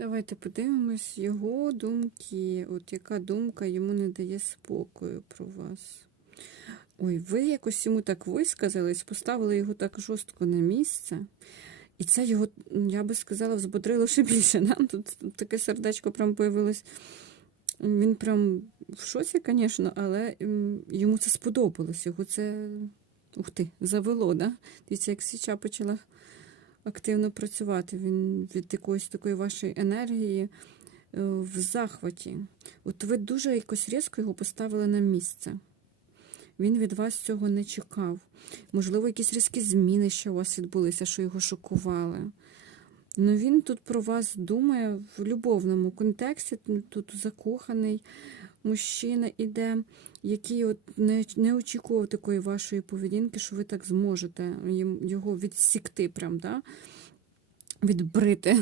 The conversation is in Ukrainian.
Давайте подивимось його думки. От яка думка йому не дає спокою про вас. Ой, ви якось йому так висказались, поставили його так жорстко на місце. І це його, я би сказала, взбодрило ще більше. Да? Тут таке сердечко прям появилось. Він прям в шоці, звісно, але йому це сподобалось. Його це ух ти, завело. Да? Дивіться, як свіча почала активно працювати. Він від якоїсь такої вашої енергії е, в захваті. От ви дуже якось різко його поставили на місце. Він від вас цього не чекав. Можливо, якісь різкі зміни ще у вас відбулися, що його шокували. Ну він тут про вас думає в любовному контексті. Тут закоханий мужчина іде, який от не, не очікував такої вашої поведінки, що ви так зможете його відсікти, прям, да? відбрити.